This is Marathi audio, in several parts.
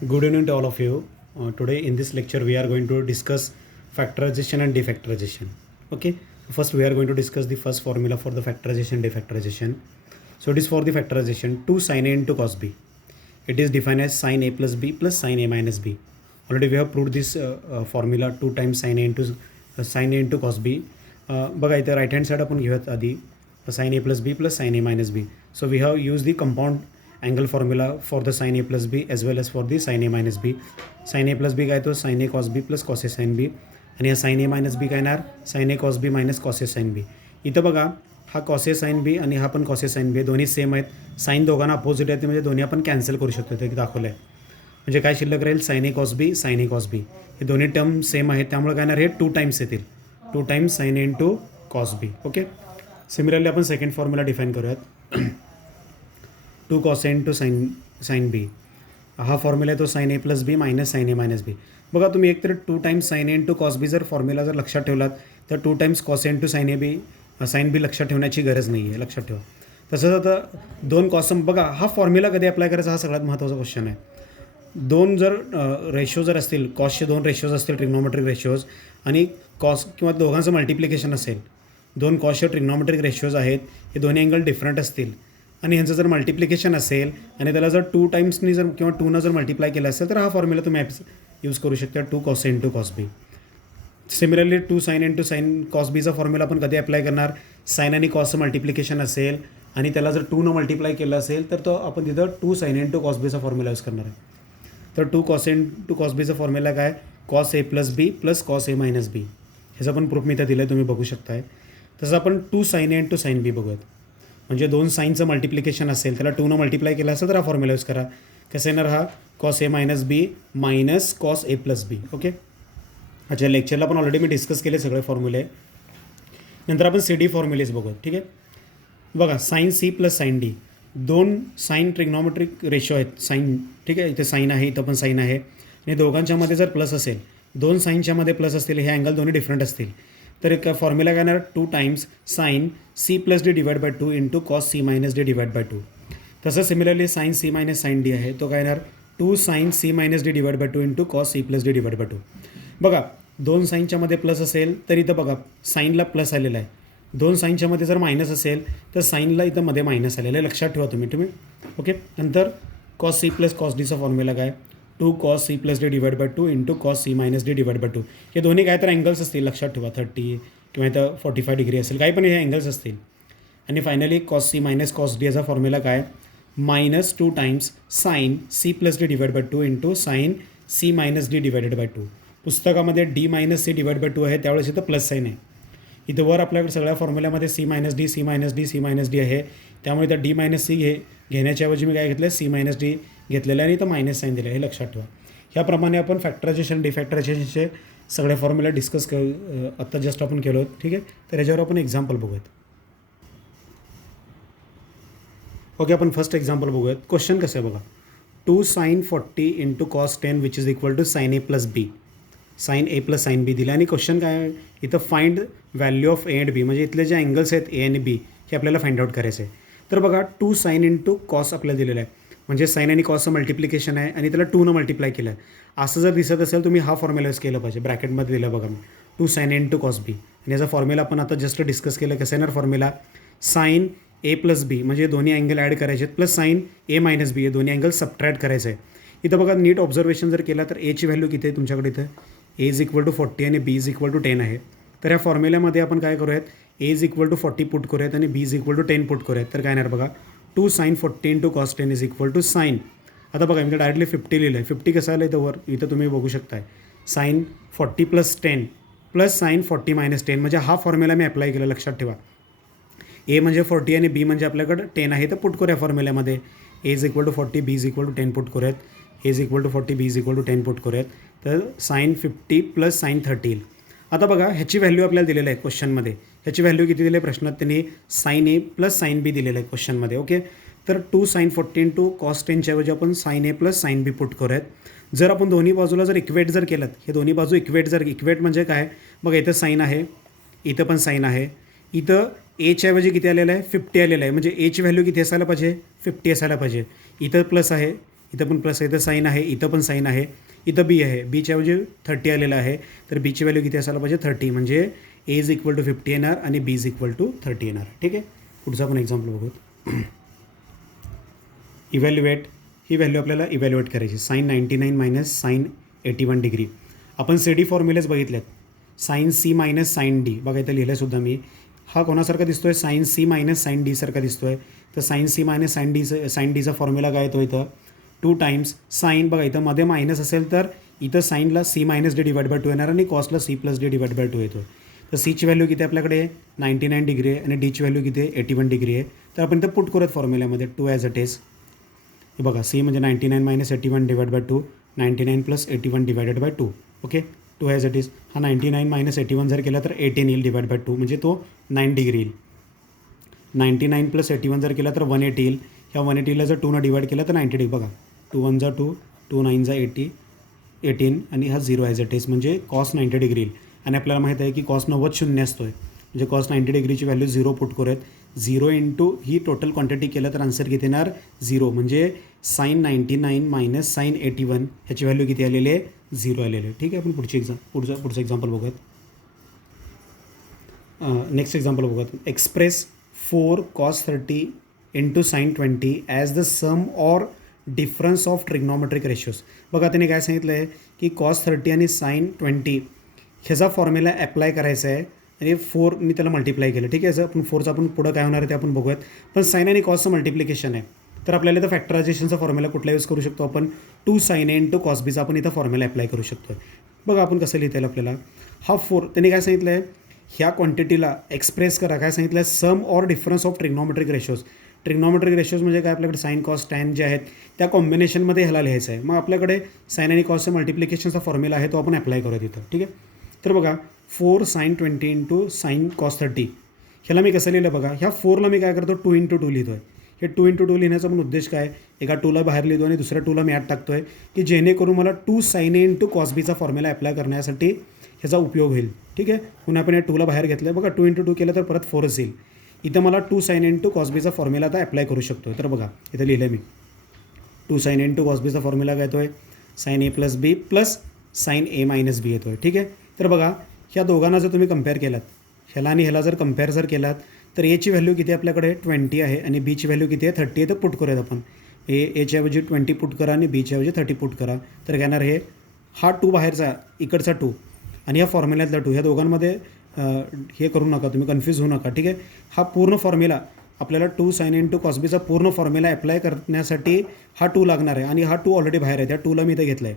Good evening to all of you. Today in this lecture we are going to discuss factorization and defactorization. Okay. First we are going to discuss the first formula for the factorization defactorization. So it is for the factorization 2 sin A into cos B. It is defined as sin A plus B plus sin A minus B. Already we have proved this formula 2 times sin A into cos B. बघा इथे राईट हँड साईड आपण घेऊयात आधी sin A plus B plus sin A minus B. So we have used the compound angle formula for the sin A plus B as well as for the sin A minus B. Sin A plus B काय तो sin A cos B plus cos A sin B आणि हा sin A minus B काय येणार sin A cos B minus cos A sin B. इथं बघा हा cos A sin B आणि हा पण cos A sin B दोन्ही सेम आहेत. साइन दोघांना अपोजिट आहेत म्हणजे दोन्ही आपण कॅन्सल करू शकतो ते दाखवलं आहे. म्हणजे काय शिल्लक राहील sin A cos B sin A cos B हे दोन्ही टर्म सेम आहेत त्यामुळे काय येणार हे 2 टाइम्स येतील 2 times sin A into cos B. Okay. Similarly आपण सेकंड फॉर्म्युला डिफाईन करूयात 2 cos A into sine B. हा फॉर्म्युला आहे तो sin A plus B minus sin A minus B. बघा तुम्ही एकतर 2 times sin A into cos B जर फॉर्म्युला जर लक्षात ठेवलात तर 2 times cos A into sin B लक्षात ठेवण्याची गरज नाही आहे. लक्षात ठेवा. तसंच आता दोन कॉसम बघा हा फॉर्म्युला कधी अप्लाय करायचा हा सगळ्यात महत्त्वाचा क्वेश्चन आहे. दोन जर रेशो जर असतील कॉसचे दोन रेशोज असतील ट्रिग्नोमेट्रिक रेशोज आणि कॉस किंवा दोघांचं मल्टिप्लिकेशन असेल दोन कॉसचे ट्रिग्नोमेट्रिक रेशोज आहेत हे दोन्ही अँगल डिफरंट असतील आणि ह्यांचं जर मल्टिप्लिकेशन असेल आणि त्याला जर 2 टाइम्सनी जर किंवा 2नं जर मल्टिप्लाय केलं असेल तर हा फॉर्म्युला तुम्ही यूज करू शकता 2 cos A into cos B. Similarly 2 sin into sine cos Bचा फॉर्म्युला आपण कधी अप्लाय करणार साइन आणि कॉसचं मल्टिप्लिकेशन असेल आणि त्याला जर 2नं मल्टिप्लाय केलं असेल तर तो आपण तिथं 2 sin इंटू cos Bचा फॉर्म्युला यूज करणार आहे. तर 2 cos A इंटू cos Bचा फॉर्म्युला काय cos A plus B plus cos A minus B. ह्याचं पण प्रूफ मी इथं दिलं आहे तुम्ही बघू शकताय. तसं आपण 2 sin A इंटू साइन बी बघूयात. म्हणजे दोन साईनचं मल्टिप्लिकेशन असेल त्याला 2नं मल्टिप्लाय केलं असेल तर हा फॉर्म्युला यूज करा. कसं येणार हा cos A minus B minus cos A plus B. Okay. अच्छा लेक्चरला पण ऑलरेडी मी डिस्कस केले सगळे फॉर्म्युले. नंतर आपण सी डी फॉर्म्युलेज बघूयात. ठीक आहे. बघा sine C plus sine D दोन साइन ट्रिग्नोमेट्रिक रेशो आहेत साइन. ठीक आहे. इथे साइन आहे इथं पण साइन आहे आणि दोघांच्यामध्ये जर प्लस असेल दोन साईनच्यामध्ये प्लस असतील हे अँगल दोन्ही डिफरंट असतील तर एक फॉर्म्युला काय येणार 2 times sine C plus D divide by 2 into cos C minus D divide by 2. तसं similarly sine C minus sine D आहे तो काय येणार 2 sine C minus D divide by 2 into cos C plus D divide by 2. बघा दोन साईनच्यामध्ये प्लस असेल तर इथं बघा साईनला प्लस आलेला आहे. दोन साईनच्यामध्ये जर मायनस असेल तर साईनला इथं मध्ये मायनस आलेलं आहे. लक्षात ठेवा तुम्ही. ओके. नंतर कॉस सी प्लस कॉस डीचा फॉर्म्युला काय 2 cos C plus D divide by 2 into cos C minus D divide by 2. हे दोन्ही काय तर अँगल्स असतील लक्षात ठेवा 30 किंवा इथं 45 डिग्री असेल काही पण हे अँगल्स असतील. आणि finally cos C minus cos D याचा फॉर्म्युला काय minus 2 times sign C plus D divide by 2 into sine C minus D divided by 2. पुस्तकामध्ये D minus C divide by 2 आहे त्यावेळेस इथं प्लस साईन आहे. इथं वर आपल्याकडे सगळ्या फॉर्म्युल्यामध्ये C minus D C minus D C minus D आहे त्यामुळे इथं D मायनस C घेण्याच्याऐवजी मी काय घेतलं C मायनस डी घेतलेलं आहे आणि इथं मायनस साईन दिलं हे लक्षात ठेवा. ह्याप्रमाणे आपण फॅक्टरायझेशन डिफॅक्टरायझेशनचे सगळे फॉर्म्युला डिस्कस आत्ता जस्ट आपण केलो. ठीक आहे. तर याच्यावर आपण एक्झाम्पल बघूयात. ओके. आपण फर्स्ट एक्झाम्पल बघूयात. क्वेश्चन कसं आहे बघा 2 sin 40 into cos 10 which is equal to sine A plus B sine A plus sine B दिला आणि क्वेश्चन काय आहे इथं find value of A and B म्हणजे इथले जे अँगल्स आहेत ए आणि बी हे आपल्याला फाइंड आउट करायचं आहे. तर बघा 2 sin इंटू कॉस आपल्याला दिलेलं आहे म्हणजे साइन आणि कॉसचं मल्टिप्लिकेशन आहे आणि त्याला 2नं मल्टिप्लाय केलं आहे. असं जर दिसत असेल तुम्ही हा फॉर्म्युला यूज केलं पाहिजे. ब्रॅकेटमध्ये दिलं बघा मी 2 sin इंटू कॉस बी आणि याचा फॉर्म्युला आपण आता जस्ट डिस्कस केलं. कसं येणार फॉर्म्युला साइन ए प्लस बी म्हणजे दोन्ही अँगल ॲड करायचे आहेत प्लस साइन ए मायनस बी हे दोन्ही अँगल सबट्रॅक्ट करायचं आहे. इथं बघा नीट ऑब्झर्वेशन जर केला तर एची व्हॅल्यू किती आहे तुमच्याकडे इथं ए इज इक्वल टू 40 आणि बी इज इक्वल टू 10 आहे. तर या फॉर्म्युल्यामध्ये आपण काय करूयात A is equal to 40 put करूयात आणि B is equal to 10 put करूयात. तर काय येणार बघा 2 sin 40 into cos 10 is equal to sine. आता बघा मी डायरेक्टली 50 लिहिलं आहे. 50 कसं आलं इथं वर इथं तुम्ही बघू शकताय sine 40 plus 10 plus sine 40 minus 10 म्हणजे हा फॉर्म्युला मी अप्लाय केला. लक्षात ठेवा ए म्हणजे 40 आणि बी म्हणजे आपल्याकडं 10 आहे तर पुट करूया फॉर्म्युल्यामध्ये A is equal to 40 B is equal to 10 put करूयात. A is equal to 40 B is equal to 10 put करूयात. तर साइन 50 प्लस साइन 30 येईल. आता बघा ह्याची व्हॅल्यू आपल्याला दिलेलं आहे क्वेश्चनमध्ये. ह्याची व्हॅल्यू किती दिली आहे प्रश्नात त्यांनी साइन ए प्लस साइन बी दिलेलं आहे क्वेश्चनमध्ये. ओके. तर 2 sin 40 इंटू कॉस 10च्या ऐवजी आपण sine A plus sine B put करूयात. जर आपण दोन्ही बाजूला जर इक्वेट जर केलं हे दोन्ही बाजू इक्वेट म्हणजे काय बघा इथं साइन आहे इथं पण साइन आहे. इथं एच्या ऐवजी किती आलेलं आहे 50 आलेलं आहे म्हणजे एची व्हॅल्यू किती असायला पाहिजे 50 असायला पाहिजे. इथं प्लस आहे इथं पण प्लस आहे, इथं साईन आहे, इथं पण साईन आहे, इथं बी आहे, बीच्या ऐवजी 30 आलेलं आहे, तर बीची व्हॅल्यू किती असायला पाहिजे 30, म्हणजे ए इज इक्वल टू 50 येणार आणि बी इज इक्वल टू 30 येणार. ठीक आहे. पुढचा आपण एक्झाम्पल बघू. इव्हॅल्युएट, ही व्हॅल्यू आपल्याला इव्हॅल्युएट करायची. Sine 99 minus sine 81 degree. आपण सी डी फॉर्म्युलेच बघितलेत. Sine C minus sine D, बघा इथं लिहिलं सुद्धा मी. हा कोणासारखा दिसतोय, sine C minus sine D सारखा दिसतोय. तर साईन सी मायनस साईन डीचा फॉर्म्युला काय येतो इथं 2 टाइम्स साईन, बघा इथं मध्ये मायनस असेल तर इथं साईनला C minus D divide by 2 येणार आणि कॉसला C plus D divide by 2 येतो. तर सीची व्हॅल्यू किती आपल्याकडे 99 डिग्री आहे आणि डीची व्हॅल्यू किती आहे 81 डिग्री आहे. तर आपण इथं पुट करूयात फॉर्म्युल्यामध्ये 2 ॲज इट इज. हे बघा सी म्हणजे 99 minus 81 divide by 2, 99 plus 81 divided by 2. Okay, 2 as it is. हा 99 मायनस 81 जर केला तर 18 येईल डिवाइड बाय 2, म्हणजे तो 9 डिग्री येईल. 99 प्लस 81 जर केला तर 180 येईल. ह्या 180ला जर 2 डिवाइड केला तर 90 डिग्री. बघा 2 1 जा 2, 2 9 जा 18 आणि हा 0 ॲज इट इज, म्हणजे कॉस 90 डिग्री येईल. आणि आपल्याला माहीत आहे की कॉस 90 शून्य असतो आहे, म्हणजे कॉस 90 डिग्रीची व्हॅल्यू 0 पुट करूयात. 0 इंटू ही टोटल क्वांटिटी केलं तर आन्सर किती येणार 0, म्हणजे साईन 99 मायनस साईन 81 ह्याची व्हॅल्यू किती आलेली आहे 0 आलेली आहे. ठीक आहे. आपण पुढचं एक्झाम्पल बघूयात. नेक्स्ट एक्झाम्पल बघूयात. Express 4 cos 30 into sine 20 as the sum or difference of trigonometric ratios. बघा त्याने काय सांगितलं आहे की कॉस 30 आणि साईन 20 ह्याचा फॉर्म्युला ॲप्लाय करायचा आहे आणि 4 मी त्याला मल्टिप्लाय केलं. ठीक आहे. जर आपण 4चं आपण पुढं काय होणार आहे ते आपण बघूयात. पण साईन आणि कॉसचं मल्टिप्लिकेशन आहे, तर आपल्याला इथं फॅक्टरायझेशनचा फॉर्म्युला कुठला यूज करू शकतो आपण 2 साईन ए इंटू कॉस बीचा आपण इथं फॉर्म्युला अप्लाय करू शकतो. बघा आपण कसं लिहिता येईल आपल्याला. हा 4 त्यांनी काय सांगितलं आहे ह्या क्वांटिटीला एक्सप्रेस करा. काय सांगितलं आहे sum or difference of trigonometric ratios. Trigonometric ratios म्हणजे काय आपल्याकडे साईन कॉस टॅन जे आहेत त्या कॉम्बिनेशनमध्ये ह्याला लिहायचं आहे. मग आपल्याकडे साईन आणि कॉसचा मल्टिप्लिकेशनचा फॉर्म्युला आहे तो आपण अप्लाय करूया तिथं. ठीक आहे. तर बघा 4 साईन 20 इंटू साईन कॉस 30 ह्याला मी कसं लिहिलं बघा. ह्या 4ला मी काय करतो 2 इंटू 2 लिहितो आहे. हे 2 इंटू 2 लिहिण्याचा पण उद्देश काय, एका 2ला बाहेर लिहितो आणि दुसऱ्या 2ला मी आत टाकतो आहे की जेणेकरून मला 2 साईन ए इंटू कॉस बीचा फॉर्म्युला अप्लाय करण्यासाठी ह्याचा उपयोग होईल. ठीक आहे. पुन्हा आपण या 2ला बाहेर घेतलं आहे. बघा 2 इंटू 2 केलं तर परत 4च येईल. इथं मला 2 साईन इंटू कॉस बीचा फॉर्म्युला आता अप्लाय करू शकतो. तर बघा इथं लिहिलं आहे मी 2 साईन इंटू कॉस बीचा फॉर्म्युला काय येतो आहे sine A plus B plus sine A minus B येतो आहे. ठीक आहे. तर बघा ह्या दोघांना जर तुम्ही कम्पेअर केलात, ह्याला आणि ह्याला जर कम्पेअर जर केलात तर एची व्हॅल्यू किती आपल्याकडे 20 आहे आणि बीची व्हॅल्यू किती आहे 30 आहे. तर पुट करूयात आपण. एच्या ऐवजी 20 पुट करा आणि बीच्या ऐवजी 30 पुट करा. तर काय येणार हे हा 2 बाहेरचा इकडचा 2 आणि या फॉर्म्युल्यातला 2 ह्या दोघांमध्ये हे करू नका तुम्ही, कन्फ्यूज होऊ नका. ठीक आहे. हा पूर्ण फॉर्म्युला आपल्याला 2 साईन इंटू कॉसबीचा पूर्ण फॉर्म्युला अप्लाय करण्यासाठी हा 2 लागणार आहे आणि हा 2 ऑलरेडी बाहेर आहे. त्या 2ला मी इथं घेतला आहे.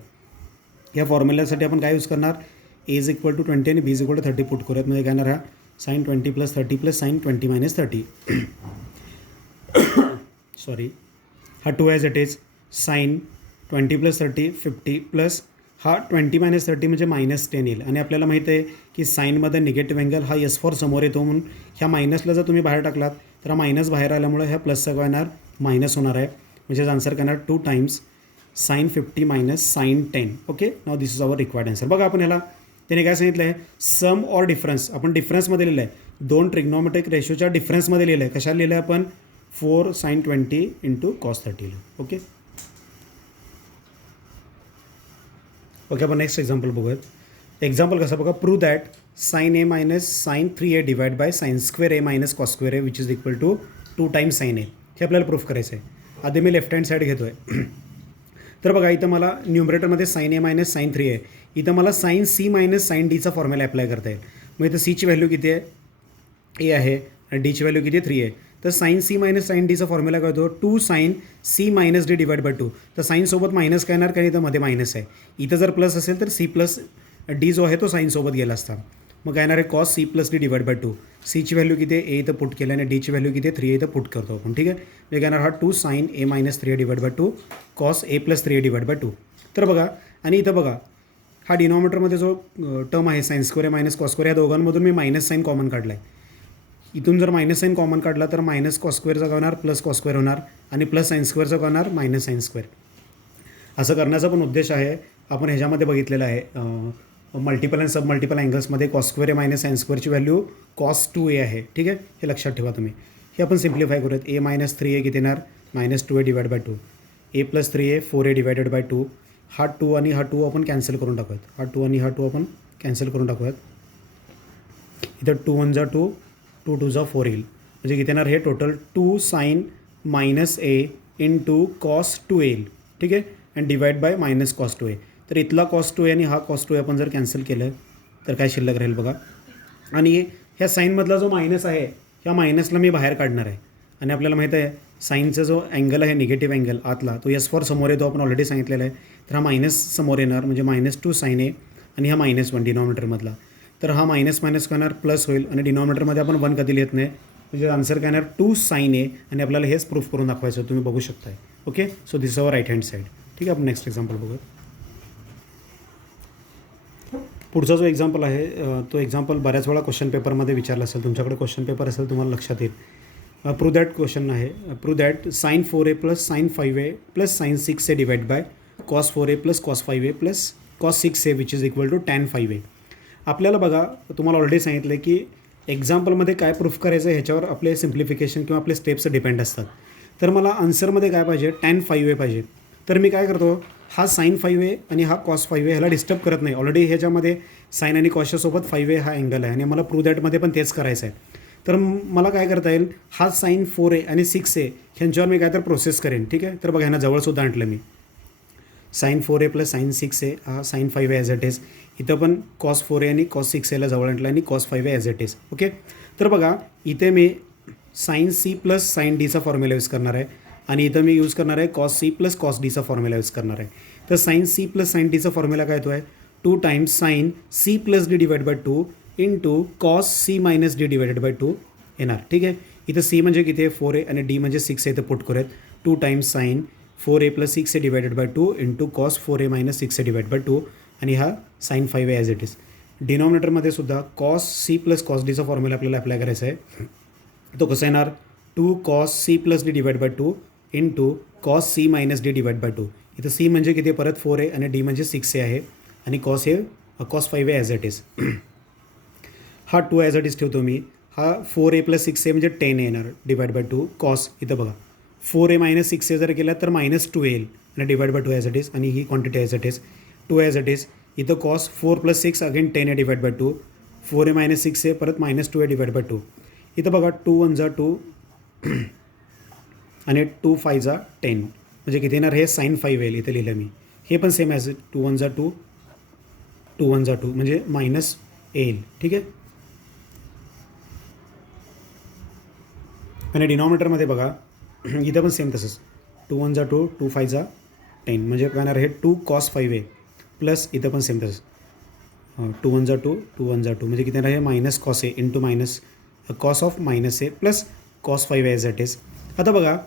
या फॉर्म्युल्यासाठी आपण काय यूज करणार ए इज इक्वल टू 20 आणि B is equal to 30 put करूयात. म्हणजे काय येणार हा sine 20 plus 30 plus sine 20 minus 30 sorry हा 2 as it is sine 20 plus 30 50 plus हा 20 मायनस 30 म्हणजे मायनस 10 येईल. आणि आपल्याला माहीत आहे की साईनमध्ये निगेटिव्ह अँगल हा एस फॉर समोर येतो, म्हणून ह्या मायनसला जर तुम्ही बाहेर टाकलात तर हा मायनस बाहेर आल्यामुळे ह्या प्लसचा काय येणार मायनस होणार आहे. म्हणजे आन्सर करणार 2 times sine 50 minus sine 10. Okay. Now this is our required answer. बघा आपण ह्याला त्याने काय सांगितलं आहे सम ऑर डिफरन्स. आपण डिफरन्समध्ये लिहिलं आहे 2 ट्रिग्नॉमेट्रिक रेशोच्या डिफरन्समध्ये लिहिलं आहे. कशाला लिहिलं आहे आपण 4 sine 20 into cos 30. Okay. Okay. आपण नेक्स्ट एक्झाम्पल बघूयात. एक्झाम्पल कसं बघा. Prove that sine A minus sine 3a divide by sine square A minus cos square A which is equal to 2 times sine A. हे आपल्याला प्रूफ करायचं आहे. आधी मी लेफ्ट हँड साईड घेतो आहे. तर बघा इथं मला न्यूमरेटरमध्ये साईन ए मायनस साईन 3 आहे. इथं मला साईन सी मायनस साईन डीचा फॉर्म्युला अप्लाय करता येईल. मग इथं सीची व्हॅल्यू किती आहे ए आहे आणि डीची व्हॅल्यू किती आहे 3 आहे. तर साईन सी मायनस साईन डीचा फॉर्म्युला काय होतो 2 sine C minus D divide by 2. तर साईनसोबत मायनस काय येणार कारण इथं मध्ये मायनस आहे. इथं जर प्लस असेल तर सी प्लस डी जो आहे तो साईनसोबत गेला असता. मग काय येणार आहे cos C plus D divide by 2. सीची व्हॅल्यू किती आहे ए इथं पुट केलं आणि डीची व्हॅल्यू किती आहे 3 इथं पुट करतो आपण. ठीक आहे. म्हणजे काय येणार हा 2 sine A minus 3 divide by 2 cos A plus 3 divide by 2. तर बघा आणि इथं बघा हा डिनॉमिनेटरमध्ये जो टर्म आहे sine square A minus cos square या दोघांमधून मी मायनस साईन कॉमन काढला आहे. इथून जर मायनस साईन कॉमन काढला तर मायनस कॉस स्क्वेअरचा काय होणार प्लस कॉस स्क्वेअर होणार आणि प्लस साईन स्क्वेअरचा काय होणार मायनस साईन स्क्वेअर. असं करण्याचा पण उद्देश आहे आपण ह्याच्यामध्ये बघितलेला आहे मल्टिपल अँड सब मल्टिपल अँगल्समध्ये cos square A minus sine स्क्वेअरची व्हॅल्यू कॉस 2a आहे. ठीक आहे. हे लक्षात ठेवा तुम्ही. हे आपण सिम्प्लिफाय करूयात. ए मायनस 3a किती येणार minus 2a divide by 2. A plus 3a 4a divided by 2. हा 2 आणि हा 2 आपण कॅन्सल करून टाकूयात. हा 2 आणि हा 2 आपण कॅन्सल करून टाकूयात. इथं 2 1 जा 2, 2 2 जा 4 येईल. म्हणजे किती येणार हे टोटल 2 साईन मायनस ए इंटू कॉस 2 येईल. ठीक आहे. And divide by minus cos 2 ए. तर इथला कॉस 2 ए आणि हा कॉस 2 ए आपण जर कॅन्सल केलं तर काय शिल्लक राहील बघा. आणि ह्या साईनमधला जो मायनस आहे ह्या मायनसला मी बाहेर काढणार आहे. आणि आपल्याला माहीत आहे साईनचा जो अँगल आहे निगेटिव्ह अँगल आतला तो एस फॉर समोर येतो आपण ऑलरेडी सांगितलेला आहे. तर हा मायनस समोर येणार म्हणजे -2 साईन ए आणि हा -1 डिनॉमिनेटरमधला. तर हा मायनस मायनस काय येणार प्लस होईल आणि डिनॉमिनेटरमध्ये आपण 1 कधी लिहित नाही. म्हणजे आन्सर काय येणार 2 साईन ए आणि आपल्याला हेच प्रूफ करून दाखवायचं तुम्ही बघू शकताय. Okay. So this our right hand side. ठीक आहे. आपण नेक्स्ट एक्झाम्पल बघूया. पुढचा जो एक्झाम्पल आहे तो एक्झाम्पल बऱ्याच वेळा क्वेश्चन पेपरमध्ये विचारला असेल. तुमच्याकडे क्वेश्चन पेपर असेल तुम्हाला लक्षात येईल. प्रूव्ह दॅट क्वेश्चन आहे. Prove that sine 4a plus sine 5a plus sine 6a divide by cos 4a plus cos 5a plus cos 6a which is equal to tan 5a. आपल्याला बघा तुम्हाला ऑलरेडी सांगितलं की एक्झाम्पलमध्ये काय प्रूफ करायचं आहे ह्याच्यावर आपले सिम्प्लिफिकेशन किंवा आपले स्टेप्स डिपेंड असतात. तर मला आन्सरमध्ये काय पाहिजे टॅन 5a पाहिजे. तर मी काय करतो हा साईन 5a आणि हा कॉस 5a ह्याला डिस्टर्ब करत नाही. ऑलरेडी ह्याच्यामध्ये साईन आणि कॉसच्यासोबत 5a हा अँगल आहे आणि मला प्रूव्ह दॅटमध्ये पण तेच करायचं आहे. तर मला काय करता येईल हा साईन 4a आणि 6a ह्यांच्यावर मी काय तर प्रोसेस करेन. ठीक आहे. तर बघा ह्यांना जवळसुद्धा आणलं मी. Sine 4a plus sine 6a हा sine 5a as it is. इथं पण कॉस 4a आणि कॉस 6aला जवळ आणलं आणि cos 5a as it is. Okay. तर बघा इथे मी साईन c प्लस साईन डीचा फॉर्म्युला यूज करणार आहे आणि इथं मी यूज करणार आहे कॉस c प्लस कॉस डीचा फॉर्म्युला यूज करणार आहे. तर साईन c प्लस साईन डीचा फॉर्म्युला काय येतो आहे 2 times sine c plus D divide by 2 into cos c minus D divided by 2 येणार. ठीक आहे. इथं c म्हणजे किती आहे 4a आणि d म्हणजे 6a इथं पुट करूयात. 2 times sine 4a plus 6a divided by 2 into cos 4a minus 6a divide by 2 आणि हा sine 5a as it is. डिनॉमिनेटरमध्ये सुद्धा कॉस c प्लस कॉस डीचा फॉर्म्युला आपल्याला अप्लाय करायचा आहे. तो कसा येणार 2 cos c plus D divide by 2 into cos c minus D divide by 2. इथं c म्हणजे किती परत 4a आणि d म्हणजे 6a आहे आणि कॉस हे cos 5a as it is. हा 2 ॲज इट इज ठेवतो मी. हा 4a प्लस 6a म्हणजे 10 येणार डिवाइड बाय 2 कॉस इथं बघा 4a मायनस 6a जर केला तर -2 येईल आणि divide by 2 as it is आणि ही quantity as it is 2 as it is. इथं कॉस 4 प्लस 6 अगेन 10 आहे divide by 2 4a minus 6a परत -2 आहे डिवाइड बाय 2. इथं बघा 2 1 जा 2 आणि 2 5 जा 10 म्हणजे किती येणार हे साईन 5 येईल. इथं लिहिलं मी. हे पण सेम ॲज 2 1 जा 2 2 1 जा 2 म्हणजे मायनस येईल. ठीक आहे. आणि डिनॉमिनेटरमध्ये बघा इथं पण सेम तसंच 2 1 जा 2 2 5 जा 10 म्हणजे काय येणार हे 2 कॉस 5a प्लस इथं पण सेम तसंच 2 1 जा 2 2 1 जा 2 म्हणजे किती येणार हे minus cos A into minus cos of minus A plus cos 5a as it is. आता बघा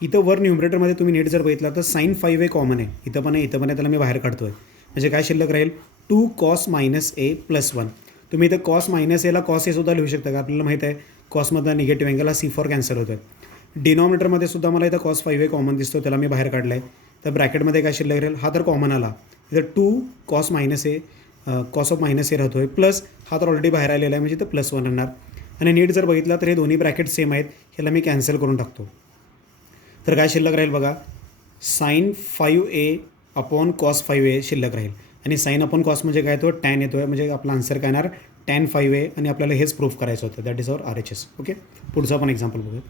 इथं वर न्यूमरेटरमध्ये तुम्ही नीट जर बघितला तर साईन 5a कॉमन आहे. इथं पण आहे इथं पण आहे त्याला मी बाहेर काढतो आहे. म्हणजे काय शिल्लक राहील 2 कॉस मायनस ए प्लस 1. तुम्ही इथं कॉस मायनस एला कॉस ए सुद्धा लिहू शकता का आपल्याला माहीत आहे कॉसमधला निगेटिव्ह अँगल हा c4 कॅन्सल होतो आहे. डिनॉमिनेटरमध्ये सुद्धा मला इथं कॉस 5a कॉमन दिसतो त्याला मी बाहेर काढला आहे. तर ब्रॅकेटमध्ये काय शिल्लक राहील हा तर कॉमन आला. इथं 2 cos minus A cos of minus A राहतो आहे प्लस हा तर ऑलरेडी बाहेर आलेला आहे म्हणजे इथं प्लस 1 येणार. आणि नीट जर बघितला तर हे दोन्ही ब्रॅकेट सेम आहेत. ह्याला मी कॅन्सल करून टाकतो. तर काय शिल्लक राहील बघा sine 5a upon cos 5a शिल्लक राहील आणि साईन अपॉन कॉस म्हणजे काय तो टॅन येतो आहे म्हणजे आपला आन्सर काय येणार टॅन 5a आणि आपल्याला हेच प्रूफ करायचं होतं. That is our RHS. Okay. पुढचा पण एक्झाम्पल बघूया.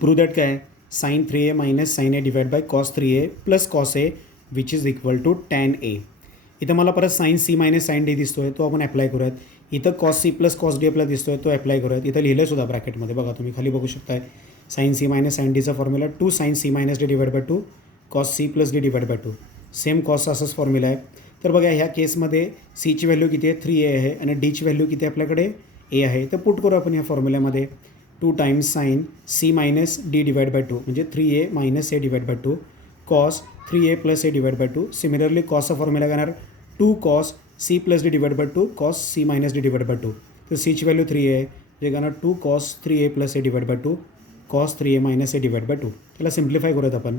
प्रूव्ह दॅट काय आहे sine 3a minus sine A divide by cos 3a plus cos A which is equal to tan A. इथं मला परत sine c minus sine D दिसतो आहे तो आपण अप्लाय करूयात. इथं cos c plus cos D आपल्याला दिसतो आहे तो अप्लाय करूयात. इथं लिहिलं सुद्धा ब्रॅकेटमध्ये बघा तुम्ही खाली बघू शकताय साईन c मायनस साईन डीचा formula 2 sine c minus D divide by 2 cos c plus D divide by 2 same cos असाच फॉर्म्युला आहे. तर बघा ह्या केसमध्ये c ची व्हॅल्यू किती आहे 3a आहे आणि d ची व्हॅल्यू किती आपल्याकडे a आहे. तर पुट करू आपण ह्या फॉर्म्युल्यामध्ये 2 times sine c minus D divide by 2 म्हणजे 3a minus A divide by 2 cos 3a plus A divide by 2. Similarly कॉसचा फॉर्म्युला काय येणार 2 cos c plus D divide by 2 cos c minus D divide by 2. तर c ची व्हॅल्यू 3a आहे जे काय 2 cos 3a plus A divide by 2 cos 3a minus A divide by 2. त्याला सिम्प्लिफाय करूयात आपण.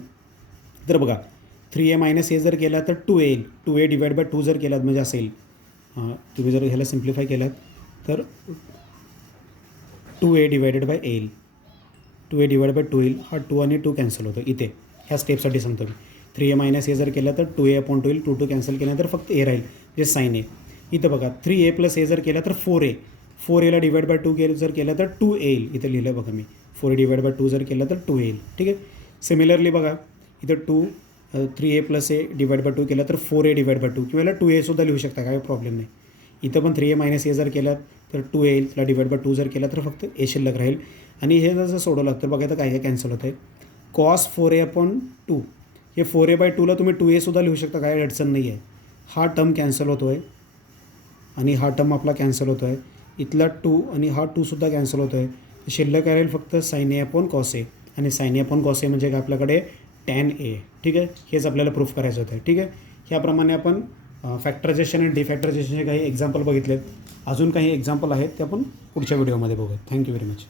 तर बघा 3a मायनस ए जर केला तर 2 येईल 2a डिवाइड बाय 2 जर केलात म्हणजे असेल तुम्ही जर ह्याला सिम्प्लिफाय केलात तर 2a डिवायडेड बाय येईल 2a डिवाइड बाय 2 येईल. हा 2 आणि 2 कॅन्सल होतो इथे ह्या स्टेपसाठी सांगतो मी. 3a मायनस ए जर केलं तर 2a अपॉन 2 येईल. 2 कॅन्सल केल्यानंतर फक्त ए राहील जे साईन ए. इथं बघा 3a प्लस ए जर केला तर 4a. 4aला डिवाइड बाय 2 जर केलं तर 2a येईल. इथं लिहिलं बघा मी 4a डिवाइड बाय 2 जर केलं तर 2a येईल. ठीक आहे. सिमिलरली बघा इथं 3a plus A divide by 2 केला तर 4a डिवाइड बाय 2 किंवा 2a सुद्धा लिहू शकता, काय प्रॉब्लेम नाही. इथं पण 3a मायनस ए जर केला तर 2a येईल. त्याला डिवाइड बाय 2 जर केला तर फक्त ए शिल्लक राहील. आणि हे जर सोडवलं तर बघा तर काय काय कॅन्सल होतं आहे. कॉस 4a अपॉन 2 हे 4a बाय 2ला तुम्ही 2a सुद्धा लिहू शकता, काय अडचण नाही आहे. हा टर्म कॅन्सल होतो आहे आणि हा टर्म आपला कॅन्सल होतो आहे. इथला 2 आणि हा 2 सुद्धा कॅन्सल होतो आहे. शिल्लक राहील फक्त sign A upon cos A. आणि sign A upon cos A म्हणजे काय आपल्याकडे टॅन ए. ठीक आहे. हेच आपल्याला प्रूफ करायचं होतं. ठीक आहे. ह्याप्रमाणे आपण फॅक्टरायझेशन आणि डिफॅक्टरायझेशनचे काही एक्झाम्पल बघितलेत. अजून काही एक्झाम्पल आहेत ते आपण पुढच्या व्हिडिओमध्ये बघूया. Thank you very much.